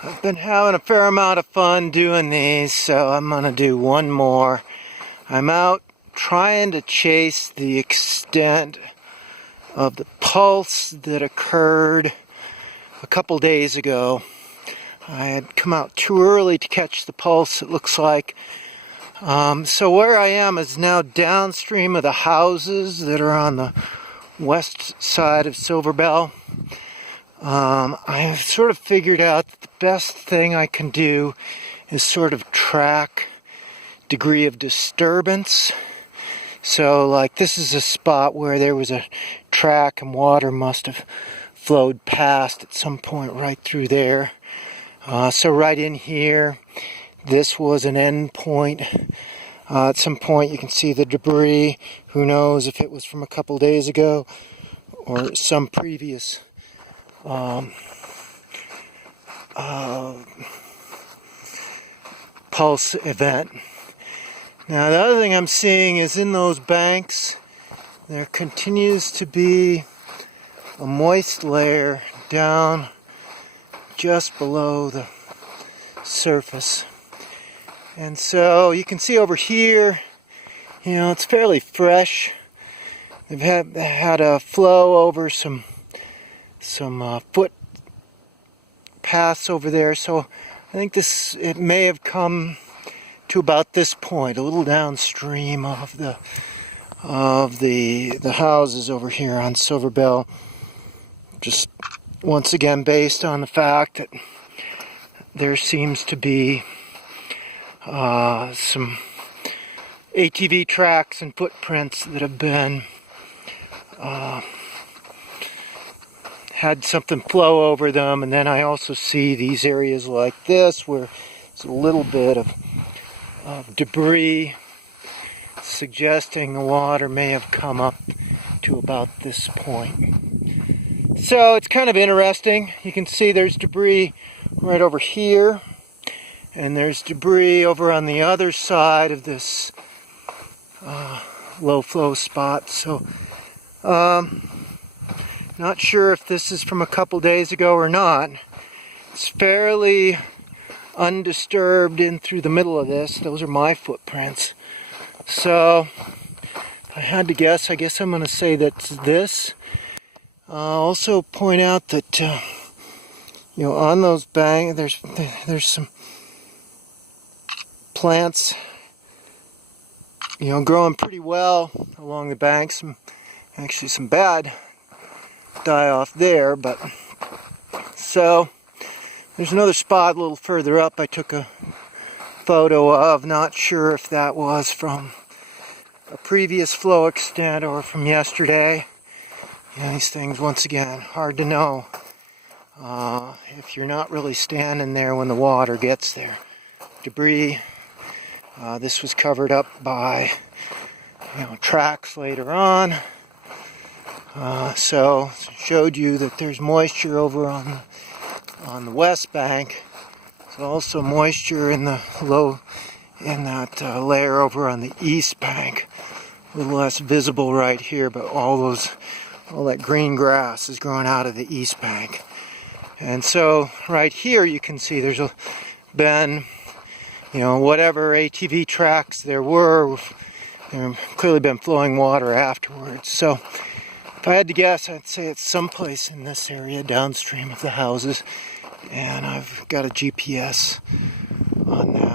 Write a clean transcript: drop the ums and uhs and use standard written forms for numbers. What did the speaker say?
I've been having a fair amount of fun doing these, so I'm going to do one more. I'm out trying to chase the extent of the pulse that occurred a couple days ago. I had come out too early to catch the pulse, it looks like. So where I am is now downstream of the houses that are on the west side of Silver Bell. I've sort of figured out that the best thing I can do is sort of track degree of disturbance. So like this is a spot where there was a track and water must have flowed past at some point right through there. So right in here, this was an end point. At some point you can see the debris. Who knows if it was from a couple days ago or some previous pulse event. Now the other thing I'm seeing is in those banks there continues to be a moist layer down just below the surface. And so you can see over here, you know, it's fairly fresh. They've had a flow over some foot paths over there, so I think it may have come to about this point, a little downstream of the houses over here on Silver Bell. Just once again based on the fact that there seems to be some ATV tracks and footprints that have been had something flow over them, and then I also see these areas like this where there's a little bit of debris suggesting the water may have come up to about this point. So it's kind of interesting. You can see there's debris right over here, and there's debris over on the other side of this low flow spot. So not sure if this is from a couple days ago or not. It's fairly undisturbed in through the middle of this. Those are my footprints. So if I had to guess, I guess I'm going to say that's this. Also point out that you know, on those banks there's some plants, you know, growing pretty well along the banks. Actually some bad die off there, but so there's another spot a little further up I took a photo of. Not sure if that was from a previous flow extent or from yesterday. You know, these things, once again, hard to know if you're not really standing there when the water gets there. Debris. This was covered up by, you know, tracks later on. So showed you that there's moisture over on the west bank. There's also moisture in the that layer over on the east bank. A little less visible right here, but all that green grass is growing out of the east bank. And so right here you can see there's been, you know, whatever ATV tracks there were, there clearly been flowing water afterwards. So if I had to guess, I'd say it's someplace in this area downstream of the houses, and I've got a GPS on that.